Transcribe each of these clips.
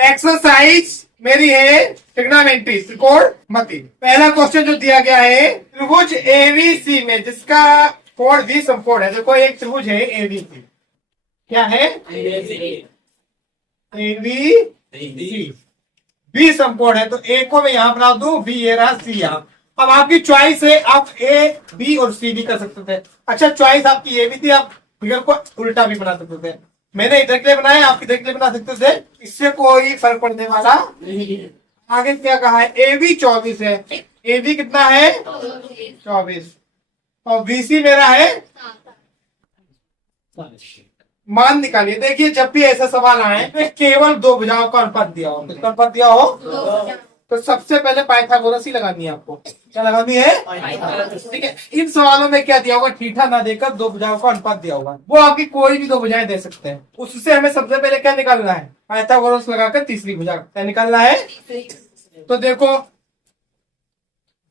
Exercise मेरी है trigonometry, त्रिकोणमिति। पहला क्वेश्चन जो दिया गया है, त्रिभुज एबीसी में जिसका कोण भी समकोण है। देखो एक त्रिभुज है एबीसी, क्या है एबीसी, बी समकोण है। तो ए को मैं यहां बना दूं, बी ये रहा, सी यहां। अब आपकी चॉइस है, आप ए बी और सी भी कर सकते थे। अच्छा चॉइस आपकी ये भी थी, आप फिगर को उल्टा भी बना सकते थे। मैंने इधर के लिए बनाया, आप इधर के लिए बना सकते थे, इससे कोई फर्क पड़ने वाला नहीं। आगे क्या कहा है, ए बी 24 है। ए बी कितना है 24, और बीसी मेरा है। मान निकालिए। देखिए जब भी ऐसा सवाल आए तो केवल दो भुजाओं का अनुपात दिया हो, किसका अनुपात दिया हो, तो सबसे पहले पाइथागोरस ही लगानी है आपको। क्या लगानी है, ठीक है। इन सवालों में क्या दिया होगा, थीटा ना देकर दो भुजाओं का अनुपात दिया होगा। वो आपकी कोई भी दो भुजाएं दे सकते हैं। उससे हमें सबसे पहले क्या निकालना है, पाइथागोरस लगाकर तीसरी भुजा क्या निकालना है। तो देखो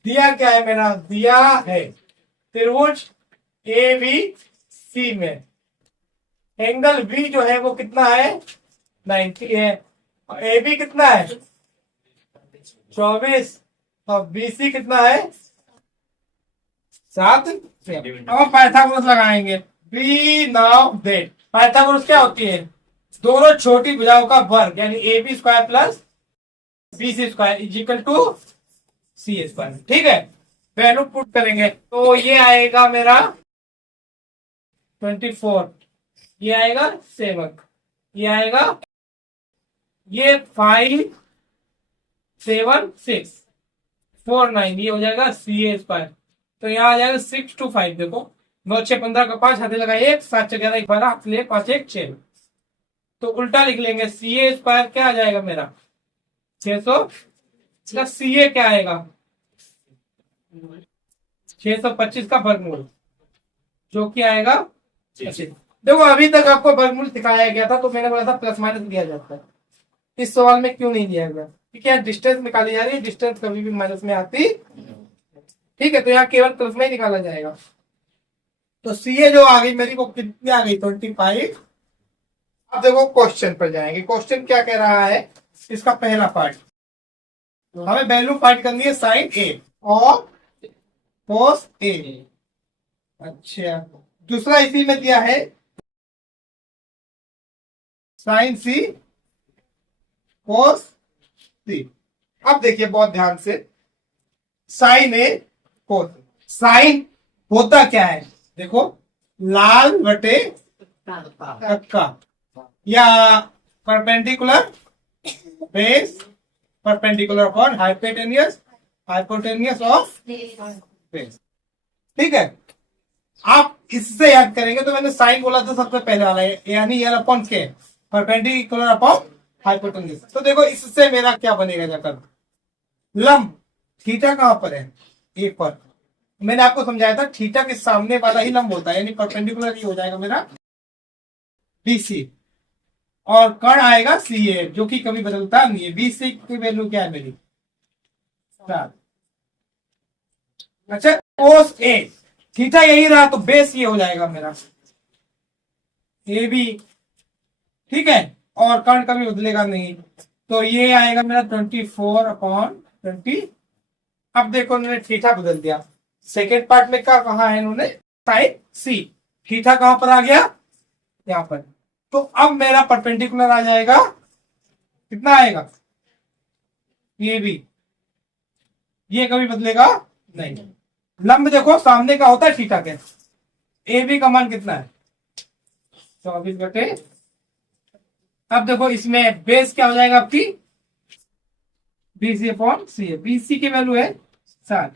दिया क्या है, मेरा दिया है त्रिभुज ए बी सी में एंगल बी जो है वो कितना है 90 है, और ए बी कितना है 24, और बीसी कितना है 7। अब पाइथागोरस लगाएंगे। बी नाउ देट पाइथागोरस क्या होती है, दोनों छोटी भुजाओं का वर्ग, यानी A B square plus B C square is equal to C square. ठीक है, वैल्यू पुट करेंगे तो ये आएगा मेरा 24, ये आएगा 7, ये आएगा ये 5 7 6 4 9, ये हो जाएगा सी स्क्वायर। तो यहाँ आ जाएगा 6 2 5। देखो 9 6 15 का 5 हाथे लगा 1, 7 4 11 12 हाथ ले 5 1 6। तो उल्टा लिख लेंगे, सी स्क्वायर क्या आ जाएगा मेरा 600 प्लस सी ए क्या आएगा 625 का वर्गमूल, जो कि आएगा 25। देखो अभी तक आपको वर्गमूल सिखाया गया था, तो मैंने बोला था प्लस माइनस दिया जाता है। इस सवाल में क्यों नहीं दिया गया, क्योंकि यहाँ डिस्टेंस निकाली जा रही है, डिस्टेंस कभी भी माइनस में आती। ठीक है, तो यहाँ केवल प्लस में ही निकाला जाएगा। तो सी ए जो आ गई मेरी, वो कितनी आ गई 25। अब देखो क्वेश्चन पर जाएंगे। क्वेश्चन क्या कह रहा है, इसका पहला पार्ट हमें वैल्यू फाइंड करनी है साइन ए और कोस ए। अच्छा दूसरा इसी में दिया है साइन सी कोस सी। अब देखिए बहुत ध्यान से, साइन ए कोस, साइन होता क्या है, देखो लाल बटे का, या perpendicular base perpendicular upon hypotenuse hypotenuse of base. ठीक है, आप इससे याद करेंगे तो मैंने साइन बोला था सबसे पहले वाला है, यानी एल अपॉन के परपेंडिकुलर अपॉन हाइपोटेन्यूज। तो देखो इससे मेरा क्या बनेगा जाकर, लंब थीटा कहां पर है ए पर। मैंने आपको समझाया था थीटा के सामने वाला ही लंब होता है, यानी परपेंडिकुलर ही हो जाएगा मेरा बीसी, और कण आएगा सी ए जो कि कभी बदलता नहीं है। बीसी की वैल्यू क्या है मेरी 4। अच्छा कोस ए, थीटा यही रहा तो बेस ये हो जाएगा मेरा ए बी। ठीक है, और कर्ण कभी बदलेगा नहीं, तो ये आएगा मेरा 24/20। अब देखो उन्होंने थीटा बदल दिया। सेकेंड पार्ट में क्या कहा है इन्होंने, साइन सी, थीटा कहां पर आ गया यहां पर। तो अब मेरा परपेंडिकुलर आ जाएगा, कितना आएगा ये भी, ये कभी बदलेगा नहीं। लंब देखो सामने का होता है थीटा के, ए बी का मान कितना है 24 अब देखो इसमें बेस क्या हो जाएगा आपकी बीसी अपॉन सी ए, बीसी की वैल्यू है 7।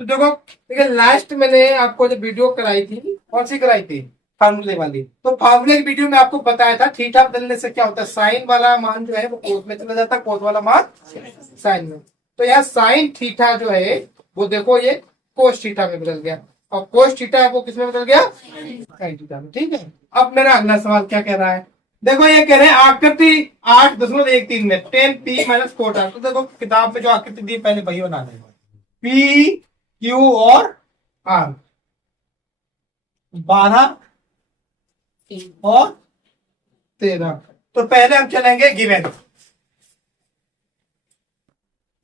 तो देखो देखिए लास्ट मैंने आपको जो वीडियो कराई थी, कौन सी कराई थी, फार्मूले वाली। तो फार्मूले की वीडियो में आपको बताया था थीटा बदलने से क्या होता है, साइन वाला मान जो है वो कोस में चला जाता है, कोस वाला मान साइन में। तो यहाँ साइन थीटा जो है वो देखो ये कोस थीटा में बदल गया, और कोस थीटा वो किस में बदल गया साइन थीटा में। ठीक है, अब मेरा अगला सवाल क्या कह रहा है, देखो ये कह रहे हैं आकृति 8.13 में 10 p माइनस 4। तो देखो किताब में जो आकृति दी पहले वही बना देगा, पी क्यू और आर 12 और 13। तो पहले हम चलेंगे गिवन,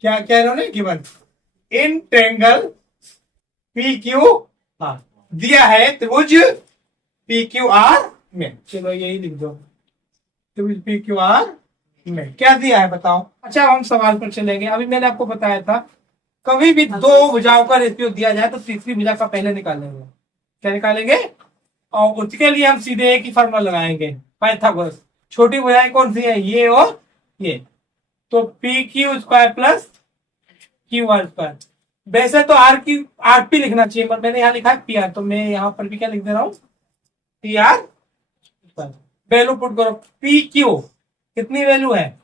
क्या कह रहे हो ना, given in triangle P Q R दिया है त्रिभुज पी क्यू आर में, चलो यही लिख दो, त्रिभुज पी क्यू आर में क्या दिया है बताओ। अच्छा अब हम सवाल पर चलेंगे। अभी मैंने आपको बताया था कभी भी दो भुजाओं का रेशियो दिया जाए तो तीसरी भुजा का पहले निकालेंगे। क्या निकालेंगे? और उसके लिए हम सीधे एक ही फॉर्मूला लगाएंगे, पाइथागोरस। छोटी भुजाएं कौन सी है? ये और ये। तो P Q square plus Q R square. वैसे तो आर की आर पी लिखना चाहिए, पर मैंने यहाँ लिखा है पी आर, तो मैं यहाँ पर भी क्या लिख दे रहा हूँ, पी आर। वैल्यू पुट करो, पी क्यू कितनी वैल्यू है,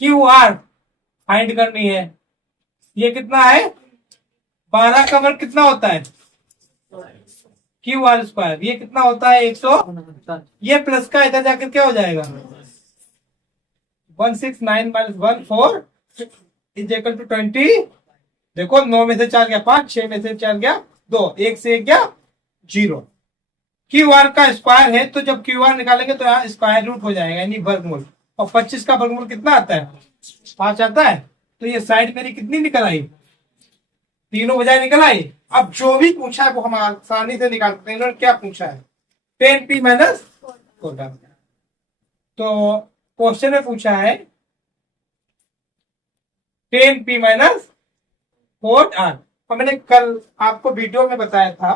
क्यू आर फाइंड करनी है। ये कितना है, 12 का वर्ग कितना होता है, क्यू आर स्क्वायर। ये कितना होता है, 100। ये प्लस का इधर जाकर क्या हो जाएगा, 169 माइनस 1 4 इज इक्वल टू 20। देखो 9 में से 4 गया 5, 6 में से 4 गया 2, 1 से 1 गया 0। क्यू आर का स्क्वायर है तो जब क्यू आर निकालेंगे तो यहाँ स्क्वायर रूट हो जाएगा, यानी वर्गमूल। और 25 का वर्गमूल कितना आता है, 5 आता है। तो ये साइड मेरी कितनी निकल आई, तीनों बजाय निकल आई। अब जो भी पूछा है वो हम आसानी से निकाल सकते हैं। इन्होंने क्या पूछा है, 10p माइनस कोटा। तो क्वेश्चन में पूछा है 10p माइनस कोट आर। और मैंने कल आपको वीडियो में बताया था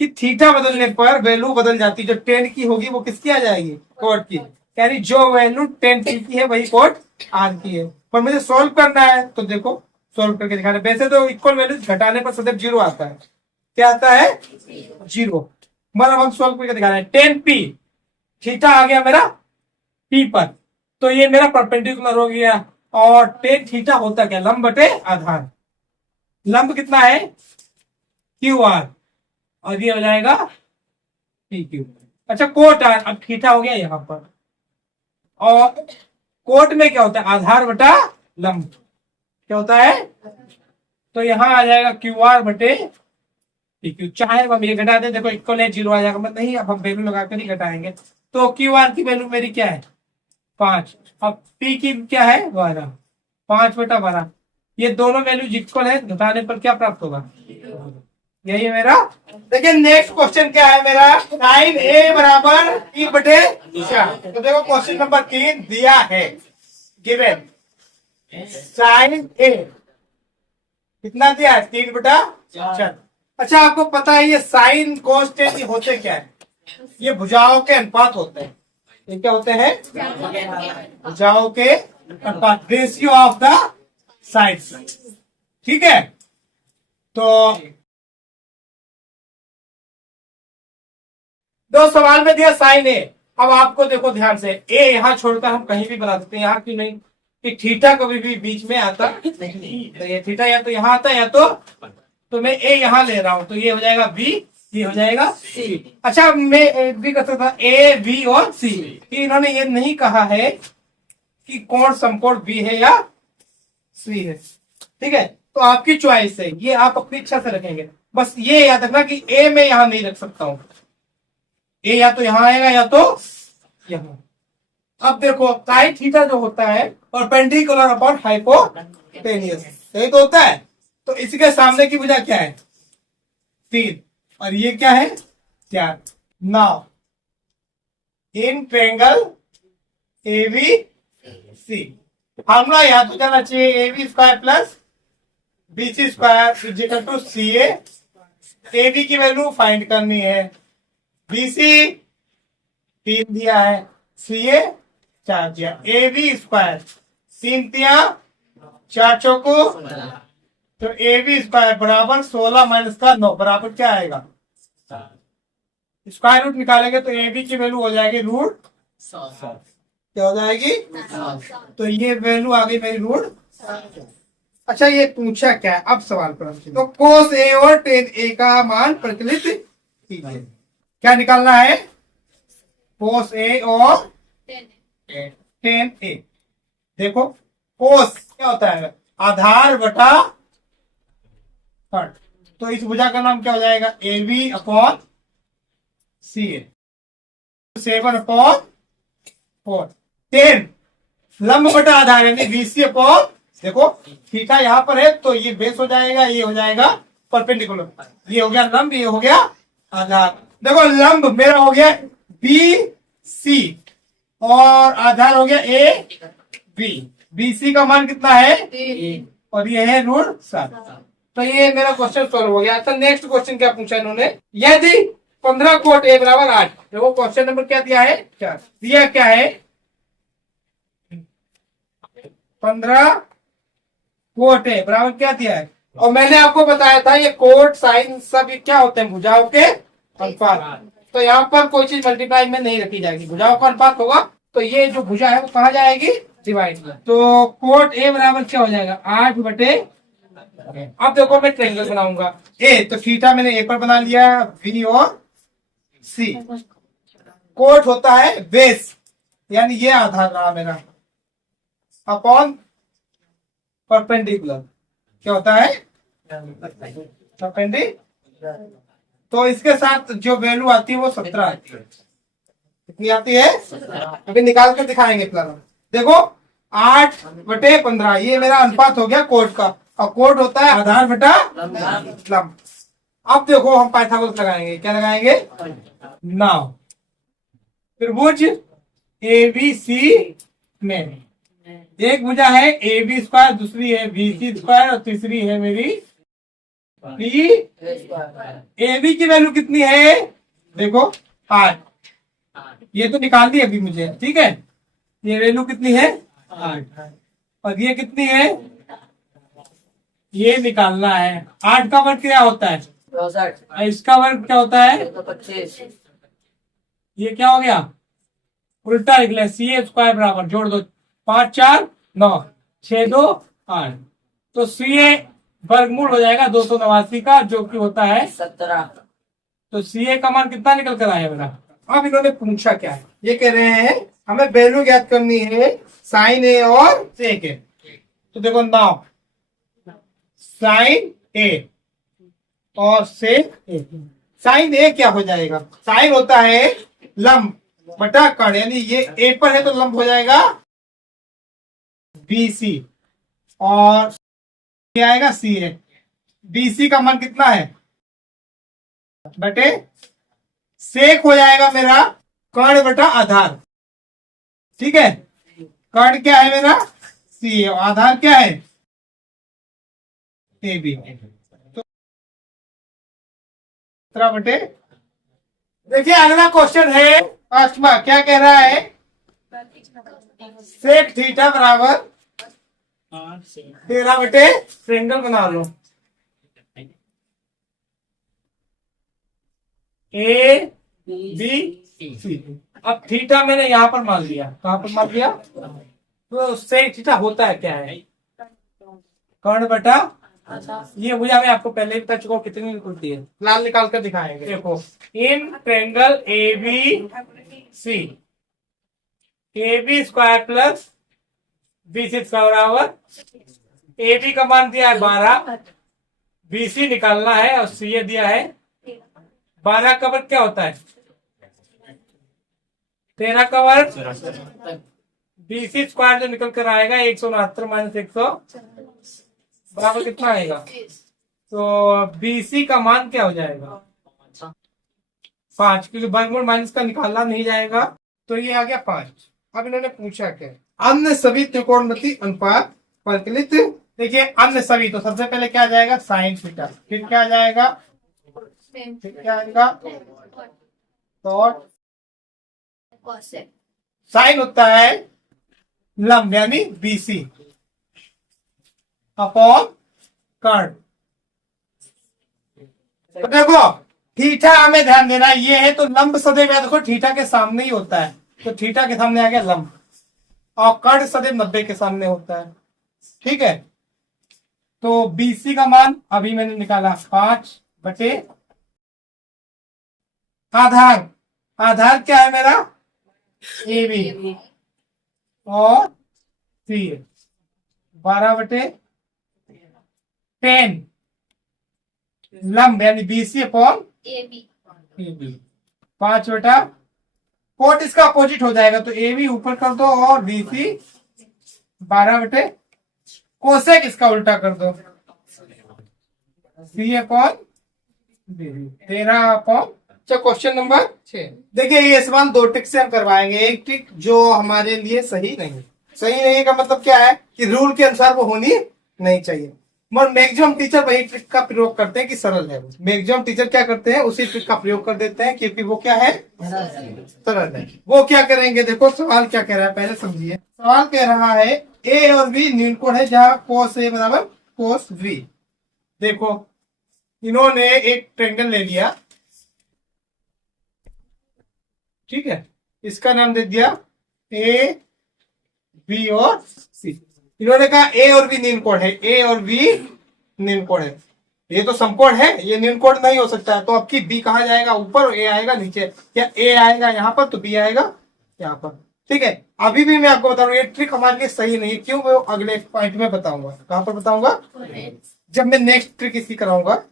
कि थीटा बदलने पर वैल्यू बदल जाती है। जो 10 की होगी वो किसकी आ जाएगी, कोट की। यानी जो वैल्यू 10p की है वही कोट आर की है। पर मुझे सोल्व करना है तो देखो सोल्व करके दिखाना। वैसे तो इक्वल वैल्यू घटाने पर सदैव 0 आता है। क्या आता है, 0। मतलब हम सोल्व करके दिखा रहे हैं। 10p थीटा आ गया मेरा p पर, तो ये मेरा परपेंडिकुलर हो गया। और टेन थीटा होता क्या, लंब बटे आधार। लंब कितना है, क्यू आर, और ये हो जाएगा पी क्यू। अच्छा कोट आर, अब थीटा हो गया यहां पर। और कोट में क्या होता है, आधार बटा लंब। क्या होता है, तो यहां आ जाएगा क्यू आर बटे पी क्यू। चाहे हम ये घटा दें, देखो इक्वल है 0 आ जाएगा, मतलब नहीं, अब हम वैल्यू लगाकर ही घटाएंगे। तो क्यू आर की वैल्यू मेरी क्या है, 5। अब पी की क्या है, 12, 5/12। ये दोनों वैल्यू इक्वल है, घटाने पर क्या प्राप्त होगा, यही है मेरा। देखिए नेक्स्ट क्वेश्चन क्या है मेरा, साइन ए बराबर 3/4। तो देखो क्वेश्चन नंबर 3 दिया है, गिवन साइन ए कितना दिया है, 3/4। अच्छा आपको पता है ये साइन कोस टेन होते क्या है, ये भुजाओं के अनुपात होते हैं। ये क्या होते हैं, भुजाओं के अनुपात, रेशियो ऑफ द साइड्स। ठीक है, तो दो सवाल में दिया साइन ए। अब आपको देखो ध्यान से, ए यहां छोड़कर हम कहीं भी बना सकते हैं, यहाँ क्यों नहीं, कि थीटा कभी भी बीच में आता नहीं। तो ये थीटा या तो यहाँ आता है या तो मैं ए यहां ले रहा हूं, तो ये हो जाएगा बी, ये हो जाएगा सी। अच्छा मैं भी कर सकता ए बी और सी। इन्होंने ये नहीं कहा है कि कौन समकोण बी है या सी है। ठीक है, तो आपकी चॉइस है, ये आप अपनी इच्छा से रखेंगे। बस ये याद रखना कि ए में यहां नहीं रख सकता हूं, ए या तो यहां आएगा या तो यहां। अब देखो साइन थीटा जो होता है परपेंडिकुलर अपॉन हाइपोटेन्यूस, यही तो होता है। तो इसके सामने की भुजा क्या है, 3, और ये क्या है, 4। Now in triangle A B C formula याद हो जाना चाहिए, A B square plus B C square is equal to C A. A B की वैल्यू फाइंड करनी है, बी सी 3 दिया है, सी ए 4 दिया। ए बी स्क्वायर 3 4 चौको, तो ए बी स्क्वायर बराबर 16 माइनस का 9 बराबर क्या आएगा, स्क्वायर रूट निकालेंगे तो ए बी की वैल्यू हो जाएगी रूट 100। क्या हो जाएगी, तो ये वैल्यू आ गई मेरी रूट। अच्छा ये पूछा क्या है, अब सवाल पर तो कोस ए और टेन ए का मान प्रचलित कीजिए। क्या निकालना है, कोस ए और टेन ए। देखो कोस क्या होता है, आधार बटा कट, तो इस भुजा का नाम क्या हो जाएगा, ए बी अपॉन सी ए, 7/4। 10 लंब बटा आधार यानी बीसी अपॉन, देखो थीटा यहाँ पर है तो ये बेस हो जाएगा, ये हो जाएगा परपेंडिकुलर, ये हो गया लंब, ये हो गया आधार। देखो लंब मेरा हो गया बी सी और आधार हो गया ए बी। बीसी का मान कितना है और ये है √7। तो ये मेरा क्वेश्चन सॉल्व हो गया। अच्छा नेक्स्ट क्वेश्चन क्या पूछा इन्होंने, यदि 15 कोट ए बराबर 8, देखो क्वेश्चन नंबर क्या दिया है 4, दिया क्या है 15 कोट ए बराबर क्या दिया है, और मैंने आपको बताया था ये कोट साइन सब ये क्या होते हैं, भुजाओं के अनुपात। तो यहाँ पर कोई चीज मल्टीप्लाई में नहीं रखी जाएगी, भुजाओं का अनुपात होगा तो ये जो भुजा है वो कहाँ जाएगी, डिवाइड। तो कोट ए बराबर क्या हो जाएगा 8/। अब देखो मैं ट्रायंगल बनाऊंगा ए, तो थीटा मैंने ए पर बना लिया, बी और सी। कोट होता है बेस यानी ये आधार रहा मेरा, अपॉन परपेंडिकुलर क्या होता है परपेंडिकुलर। तो इसके साथ जो वैल्यू आती है वो 17 आती है। कितनी आती है, अभी निकाल कर दिखाएंगे प्लान। देखो 8/15 ये मेरा अनुपात हो गया कोट का, और कोट होता है आधार बटा लंब। अब देखो हम पाइथागोरस लगाएंगे, क्या लगाएंगे नाउ त्रिभुज ABC में एक भुजा है AB², दूसरी है BC² और तीसरी है मेरी AB की वैल्यू कितनी है, देखो 8, ये तो निकाल दी अभी मुझे, ठीक है। ये वैल्यू कितनी है 8 और ये कितनी है, ये निकालना है। 8 का वर्ग क्या होता है 64, इसका वर्ग क्या होता है 125। ये क्या हो गया उल्टा लिख ले, CA² बराबर जोड़ दो 5 4 9 6 2 8, तो CA वर्गमूल हो जाएगा 289 का जो कि होता है 17। तो CA का मान कितना निकल कर आया मेरा। अब इन्होंने पूछा क्या है, ये कह रहे हैं हमें वैल्यू ज्ञात करनी है साइन ए और सेक ए। तो देखो नाउ साइन ए और सेक ए, साइन ए क्या हो जाएगा, साइन होता है लंब बटा कर्ण, यानी ये ए पर है तो लंब हो जाएगा BC और ये आएगा CA। BC का मान कितना है बटे सेक हो जाएगा मेरा कर्ण बटा आधार, ठीक है। कर्ण क्या है मेरा CA और आधार क्या है AB। तो 17/। देखिए अगला क्वेश्चन है 5वां, क्या कह रहा है सेक थीटा बराबर 13/। ट्रायंगल बना लो ABC। अब थीटा मैंने यहाँ पर मान लिया, कहां पर मान लिया, तो सेक थीटा होता है क्या है कर्ण बटा, ये भुजा मैं आपको पहले ही बता चुका हूँ कितनी निकलती है, लाल निकाल कर दिखाएंगे। देखो in triangle ABC AB² plus BC² बराबर AB का मान दिया है 12, BC निकालना है और CA दिया है 12 का वर्ग क्या होता है 13 का वर्ग, BC² जो निकल कर आएगा 169 - 100 बराबर कितना आएगा, तो BC का मान क्या हो जाएगा 5, क्योंकि वर्गमूल माइनस का निकालना नहीं जाएगा, तो ये आ गया 5। अब इन्होंने पूछा क्या, अन्य सभी त्रिकोणमिति अनुपात परिकलित। देखिए अन्य सभी, तो सबसे पहले क्या आ जाएगा साइन थीटा, फिर क्या आ जाएगा, फिर क्या आएगा कॉट। साइन होता है लंब यानी BC अपॉन कर्ण। तो देखो थीटा हमें ध्यान देना, ये है तो लंब सदैव या देखो थीटा के सामने ही होता है, तो थीटा के सामने आ गया लंब, और कर्ण सदैव 90 के सामने होता है, ठीक है। तो BC का मान अभी मैंने निकाला 5/। आधार, आधार क्या है मेरा AB और CA 12/10, लंब यानी BC अपॉन AB 5/, कोट इसका अपोजिट हो जाएगा तो AB ऊपर कर दो और BC 12 बटे कोसेक, इसका उल्टा कर दो, सी अपॉन 13 अपॉन। चलो क्वेश्चन नंबर 6 देखिए, ये सवाल 2 ट्रिक से हम करवाएंगे। एक ट्रिक जो हमारे लिए सही नहीं, सही नहीं का मतलब क्या है कि रूल के अनुसार वो होनी नहीं चाहिए, मगर मैक्सिमम टीचर वही ट्रिक का प्रयोग करते हैं कि सरल है। मैक्सिमम टीचर क्या करते हैं, उसी ट्रिक का प्रयोग कर देते हैं क्योंकि वो क्या है, सरल है। वो क्या करेंगे, देखो सवाल क्या कह रहा है, पहले समझिए। सवाल कह रहा है ए और बी न्यूनकोण है जहां कोस ए बराबर कोस बी। देखो इन्होंने एक ट्रायंगल ले लिया, ठीक है, इसका नाम दे दिया ए बी और सी। इन्होंने कहा ए और बी न्यूनकोण है, ए और बी न्यूनकोण है, ये तो समकोण है, ये न्यूनकोण नहीं हो सकता है। तो अब की बी कहाँ जाएगा, ऊपर, और ए आएगा नीचे, या ए आएगा यहाँ पर तो बी आएगा यहाँ पर, ठीक है। अभी भी मैं आपको बता रहा हूँ ये ट्रिक हमारे लिए सही नहीं है, क्यों, मैं अगले पॉइंट में बताऊंगा। कहां पर बताऊंगा, जब मैं नेक्स्ट ट्रिक इसकी कराऊंगा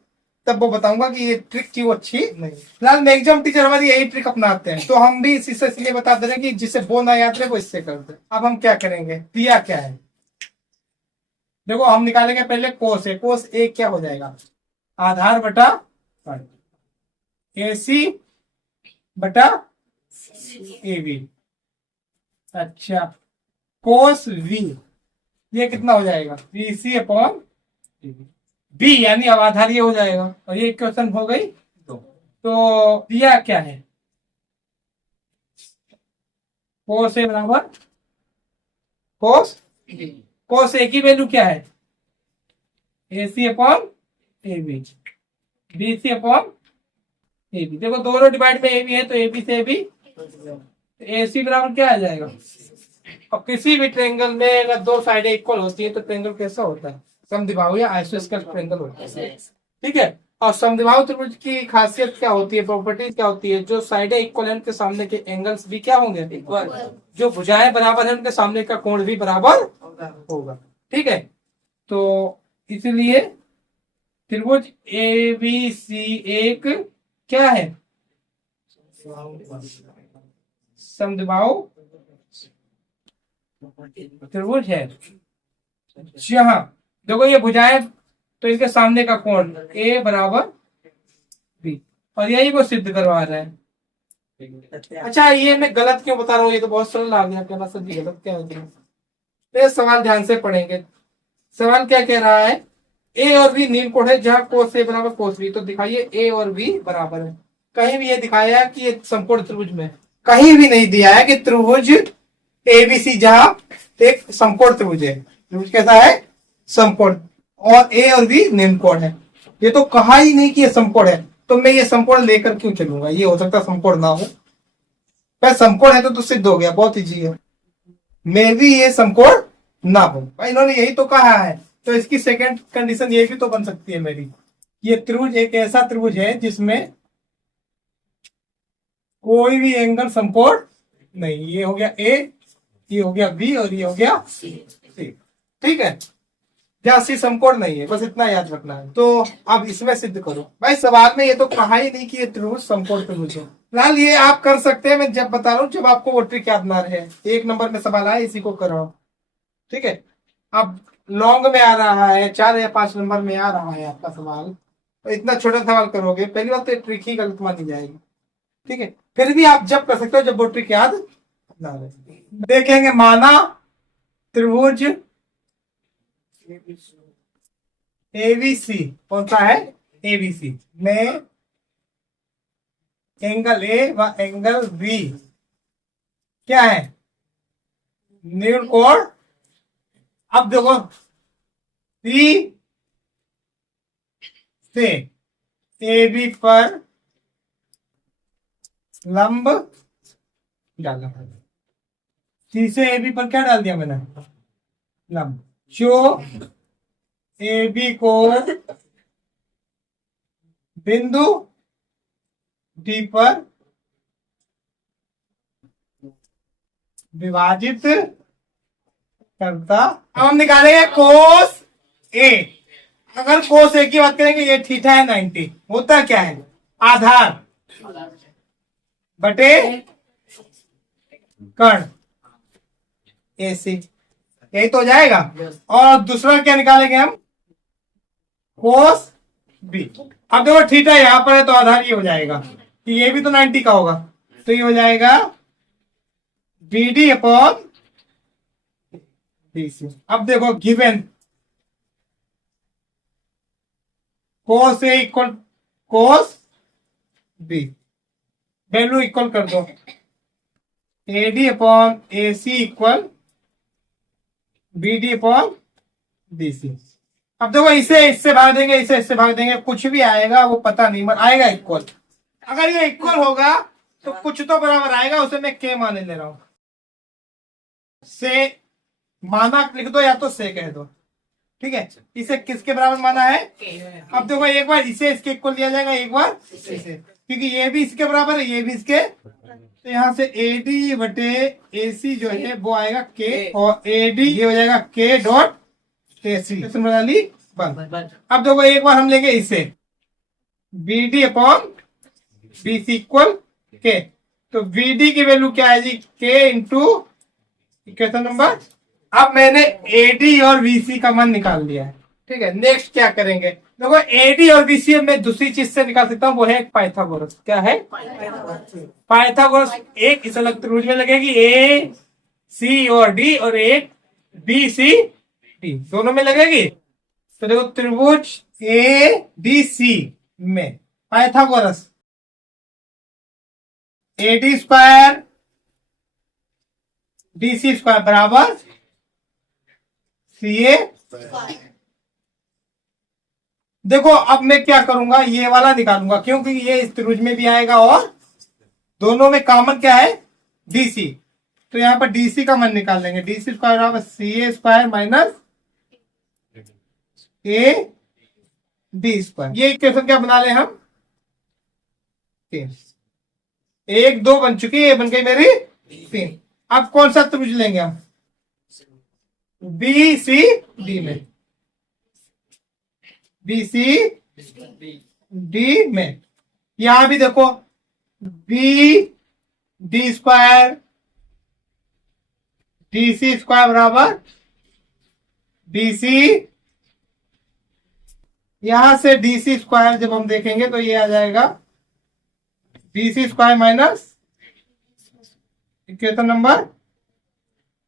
तब वो बताऊंगा कि ये ट्रिक क्यों अच्छी नहीं। फिलहाल मैक्सिमम टीचर हमारी यही ट्रिक अपनाते हैं, तो हम भी इसी से इसलिए बता दे रहे हैं कि जिसे वो ना याद रहे वो इससे कर दे। अब हम क्या करेंगे, दिया क्या है, देखो हम निकालेंगे पहले कोस है, कोस ए क्या हो जाएगा, आधार बटा ए सी बटा ए बी। अच्छा, कोस वी ये कितना हो जाएगा, बी सी अपॉन बी, यानी अब आधार ये हो जाएगा, और ये क्वेश्चन हो गई। तो दिया क्या है, कोस ए बराबर कोस ए की वैल्यू क्या है, A C upon A B, B C upon A B. देखो दोनों डिवाइड में ए बी है तो ए बी से ए बी, ए सी बराबर क्या आ जाएगा। अब किसी भी ट्रायंगल में अगर 2 साइडें इक्वल होती है तो ट्रायंगल कैसा होता है, समद्विबाहु या आइसोस्केल ट्रायंगल होता है, ठीक है। और समद्विबाहु त्रिभुज की खासियत क्या होती है, प्रॉपर्टी क्या होती है, जो साइडें इक्वल है उनके सामने के एंगल्स भी क्या होंगे, इक्वल। जो भुजाएं बराबर है उनके सामने का कोण भी बराबर होगा, ठीक है। तो इसलिए त्रिभुज ए बी सी एक क्या है, समद्विबाहु त्रिभुज है। जहां देखो ये भुजाएं, तो इसके सामने का कोण ए बराबर बी, और यही वो सिद्ध करवा रहा है। अच्छा, ये मैं गलत क्यों बता रहा हूँ, ये तो बहुत सरल आ गया, क्या मतलब गलत क्या है, तो सवाल ध्यान से पढ़ेंगे। सवाल क्या कह रहा है, ए और बी न्यूनकोण है जहां कोस ए बराबर कोस बी। तो दिखाइए ए और बी बराबर है, कहीं भी ये दिखाया है कि ये समकोण त्रिभुज में, कहीं भी नहीं दिया है कि त्रिभुज एबीसी जहां एक समकोण त्रिभुज है, त्रिभुज कैसा है, समकोण, और ए और बी न्यूनकोण है। ये तो कहा ही नहीं कि ये समकोण है, तो मैं ये समकोण लेकर क्यों चलूंगा, ये हो सकता समकोण ना हो, पर समकोण है तो सिद्ध हो गया, बहुत इजी है। मे भी ये समकोण ना हो, भाई इन्होंने यही तो कहा है, तो इसकी सेकंड कंडीशन ये भी तो बन सकती है मेरी, ये त्रिभुज एक ऐसा त्रिभुज है जिसमें कोई भी एंगल समकोण नहीं। ये हो गया ए, ये हो गया बी, और ये हो गया सी, ठीक है। जहां सी समकोण नहीं है, बस इतना याद रखना है। तो अब इसमें सिद्ध करो। भाई सवाल में ये तो कहा ही नहीं कि ये त्रिभुज समकोण त्रिभुज है। फिलहाल ये आप कर सकते हैं, मैं जब बता रहा हूँ जब आपको वो ट्रिक याद ना रहे। 1 नंबर में सवाल आए, इसी को करो, ठीक है। अब लॉन्ग में आ रहा है, 4 या 5 नंबर में आ रहा है आपका सवाल, तो इतना छोटा सवाल करोगे, पहली बात तो ट्रिक ही गलत मानी जाएगी, ठीक है। फिर भी आप जब कर सकते हो जब वो ट्रिक याद ना रहे। देखेंगे, माना त्रिभुज एबीसी, कौन सा है, एबीसी में एंगल ए व एंगल बी क्या है, न्यूनकोण। अब देखो सी से ए बी पर लंब डाला, सी से ए बी पर क्या डाल दिया मैंने, लंब। जो ए बी को बिंदु डी पर विभाजित करता। अब हम निकालेंगे कोस ए। अगर कोस ए की बात करेंगे, ये थीटा है 90, होता क्या है, आधार बटे कर्ण ए सी, यही तो हो जाएगा। और दूसरा क्या निकालेंगे हम, कोस बी। अब देखो थीटा यहाँ पर है तो आधार ये हो जाएगा कि ये भी तो 90 का होगा, तो ये हो जाएगा B D upon D C. अब देखो given cos A equal cos B, value equal कर दो, A D upon A C equal B D upon D C. अब देखो इसे इससे भाग देंगे, इसे इससे भाग देंगे, कुछ भी आएगा वो पता नहीं, मत आएगा इक्वल। अगर ये इक्वल होगा तो कुछ तो बराबर आएगा, उसे मैं के माने ले रहा हूं। से माना लिख दो या तो से कह दो, ठीक है। इसे किसके बराबर माना है, अब देखो एक बार इसे इसके इक्वल लिया जाएगा, एक बार इसे, क्योंकि ये भी इसके बराबर है, ये भी इसके, तो यहाँ से ए डी बटे ए सी जो है वो आएगा के, और ए डी ये हो जाएगा के डॉट ए सी। बना ली बंद। अब देखो एक बार हम लेंगे इसे B D upon B C equal K, तो बी डी की वैल्यू क्या है जी, के इंटू इक्वेशन नंबर। अब मैंने ए डी और बी सी का मान निकाल लिया है, ठीक है। नेक्स्ट क्या करेंगे, देखो ए डी और बी सी मैं दूसरी चीज से निकाल सकता हूँ, वो है पाइथागोरस। क्या है, पाइथागोरस। एक इस अलग त्रिभुज में लगेगी ए सी और डी, और एक बी सी डी, दोनों में लगेगी। तो देखो त्रिभुज ए डी सी में Pythagoras A D square D C square बराबर सी ए। देखो अब मैं क्या करूंगा, ये वाला निकालूंगा, क्योंकि ये इस त्रिभुज में भी आएगा और दोनों में कॉमन क्या है, डीसी। तो यहाँ पर डीसी का मान निकाल लेंगे, डीसी स्क्वायर बराबर C A square minus A D square. ये इक्वेशन क्या बना ले हम, 3, 1 2 बन चुकी है, ये बन गई मेरी 3। अब कौन सा त्रिभुज लेंगे हम, बी सी डी में, बी सी डी में। यहां भी देखो B D square D C square बराबर डी सी, यहां से डी सी स्क्वायर जब हम देखेंगे तो ये आ जाएगा D C square minus equation number.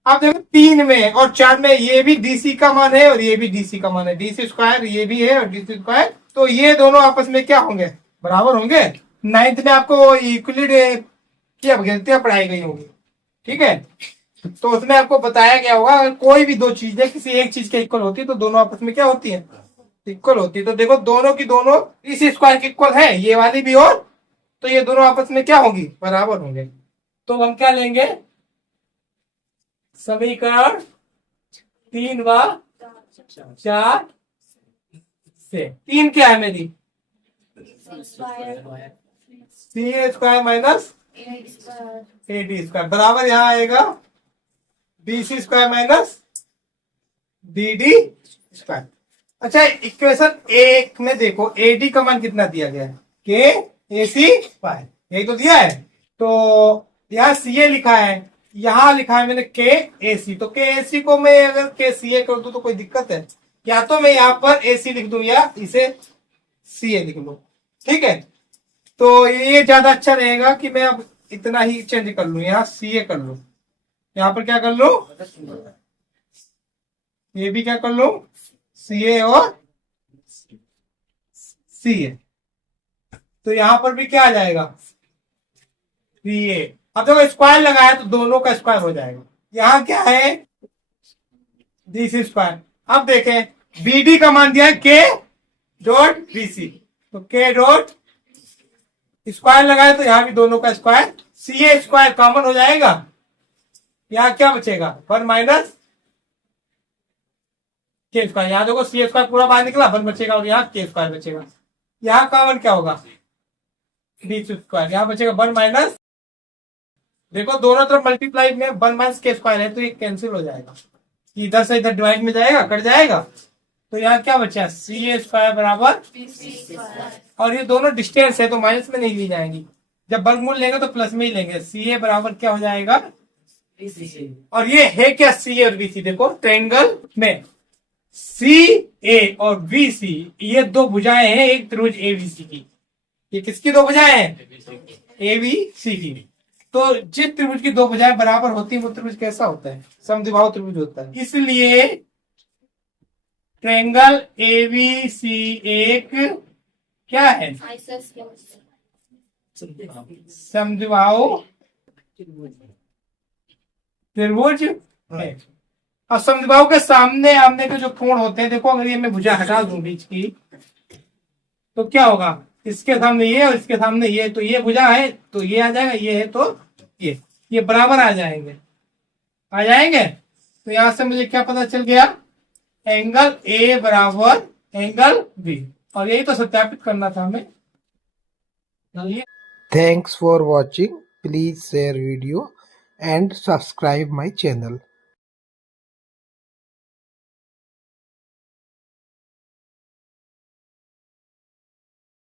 आप देखो 3 में और 4 में ये भी डीसी का मान है और ये भी डीसी का मान है, डीसी स्क्वायर ये भी है और डीसी स्क्वायर, तो ये दोनों आपस में क्या होंगे, बराबर होंगे। 9th में आपको यूक्लिड की अवधारणा पढ़ाई गई होगी, ठीक है। तो उसमें आपको बताया गया होगा अगर कोई भी दो चीजें किसी एक चीज के इक्वल होती है तो दोनों आपस में क्या होती है, इक्वल होती है। तो देखो दोनों की दोनों डीसी स्क्वायर के इक्वल है, ये वाली भी, और तो ये दोनों आपस में क्या होंगी, बराबर होंगे। तो हम क्या लेंगे, समीकरण 3 व 4 से। 3 क्या है मेरी, C A square minus A D square बराबर यहाँ आएगा B C square minus D D square. अच्छा इक्वेशन 1 में देखो ए डी का मान कितना दिया गया है, के ए सी स्क्वायर, यही तो दिया है। तो यहाँ सी ए लिखा है, यहां लिखा है मैंने के ए सी, तो के ए सी को मैं अगर के सी ए कर दूं तो कोई दिक्कत है, या तो मैं यहाँ पर ए सी लिख दूं या इसे सी ए लिख लूं, ठीक है। तो ये ज्यादा अच्छा रहेगा कि मैं अब इतना ही चेंज कर लूं, यहाँ सी ए कर लूं, यहाँ पर क्या कर लूं, ये भी क्या कर लूं, सी ए और सी ए। तो यहां पर भी क्या आ जाएगा, सी ए। अब देखो स्क्वायर लगाया तो दोनों का स्क्वायर हो जाएगा, यहां क्या है, डीसी स्क्वायर। अब देखें बीडी का मान दिया है के डॉट डीसी, तो के डॉट स्क्वायर लगाए तो यहां भी दोनों का square, C A square common हो जाएगा, यहां क्या बचेगा, 1 माइनस के स्क्वायर। यहां देखो सी ए स्क्वायर पूरा बाहर निकला, 1 बचेगा, और यहाँ के स्क्वायर बचेगा। यहां कॉमन क्या होगा, डी स्क्वायर, यहां बचेगा 1 माइनस, देखो दोनों तरफ मल्टीप्लाई में 1 माइनस के स्क्वायर है तो ये कैंसिल हो जाएगा, इधर से इधर डिवाइड में जाएगा, कट जाएगा। तो यहाँ क्या बचा, सी ए स्क्वायर बराबर, और ये दोनों डिस्टेंस है तो माइनस में नहीं ली जाएंगी, जब वर्गमूल लेंगे तो प्लस में ही लेंगे। सी ए बराबर क्या हो जाएगा, और ये है क्या, सी और बी सी। देखो ट्रायंगल में सी ए और बी सी, ये दो भुजाएं हैं एक त्रिभुज ए बी सी की। ये किसकी दो भुजाएं हैं, ए बी सी की। तो जिस त्रिभुज की दो भुजाएं बराबर होती है वो त्रिभुज कैसा होता है, समद्विबाहु त्रिभुज होता है। इसलिए ट्रायंगल ए बी सी एक क्या है, समद्विबाहु त्रिभुज है। अब समद्विबाहु के सामने आमने के जो कोण होते हैं, देखो अगर ये मैं भुजा हटा दूं बीच की, तो क्या होगा, इसके सामने ये और इसके सामने ये, तो ये भुजा है तो ये आ जाएगा, ये है तो ये बराबर आ जाएंगे, तो यहां से मुझे क्या पता चल गया, एंगल ए बराबर एंगल बी। और यही तो सत्यापित करना था हमें। Thanks for watching. Please share video and subscribe my channel.